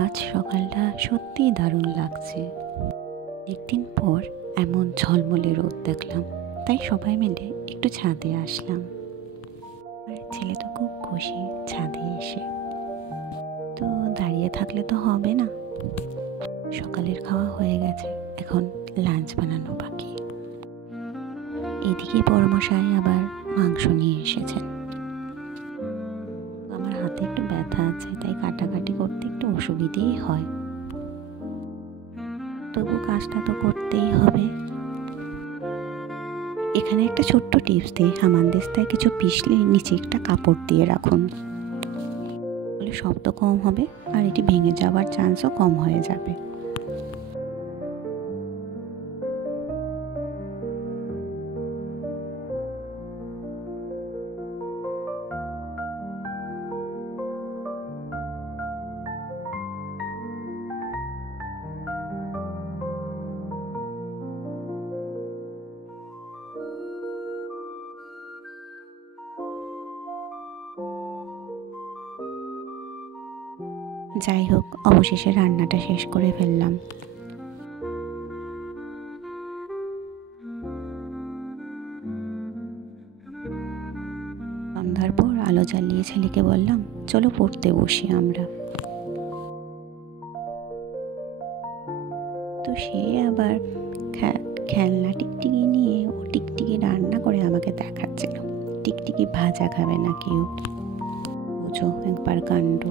আজ সকালটা সত্যিই দারুণ লাগছে। একদিন পর এমন ঝলমলে রোদ দেখলাম, তাই সবাই মিলে একটু ছাদে আসলাম। আর ছেলে তো খুব খুশি ছাদে এসে। তো দাঁড়িয়ে থাকলে তো হবে না, সকালের খাওয়া হয়ে গেছে, এখন লাঞ্চ বানানো বাকি। এদিকে বড়মশাই আবার মাংস নিয়ে এসেছেন। আমার হাতে একটু ব্যথা আছে, তাই কাটাকাটি করতে একটু অসুবিধেই হয়, তবু কাজটা তো করতেই হবে। এখানে একটা ছোট্ট টিপস দিই, হামানদিস্তায় কিছু পিষলে নিচে একটা কাপড় দিয়ে রাখুন, বলে শব্দ কম হবে আর এটি ভেঙে যাওয়ার চান্সও কম হয়ে যাবে। যাই হোক, অবশেষে রান্নাটা শেষ করে ফেললাম। সন্ধ্যার পর আলো জ্বালিয়ে ছেলেকে বললাম, চলো পড়তে বসি আমরা। তো সে আবার খেলনা টিকটিকি নিয়ে ও টিকটিকি রান্না করে আমাকে দেখাচ্ছিল। টিকটিকি ভাজা খাবে না কেউ, বুঝো একবার কাণ্ড।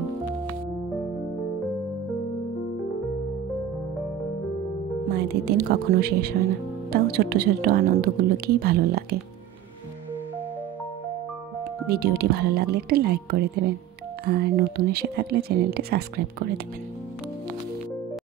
মায়েদের দিন কখনো শেষ হয় না, তাও ছোট্ট ছোট্ট আনন্দগুলো কি ভালো লাগে। ভিডিওটি ভালো লাগলে একটা লাইক করে দেবেন, আর নতুন এসে থাকলে চ্যানেলটি সাবস্ক্রাইব করে দেবেন।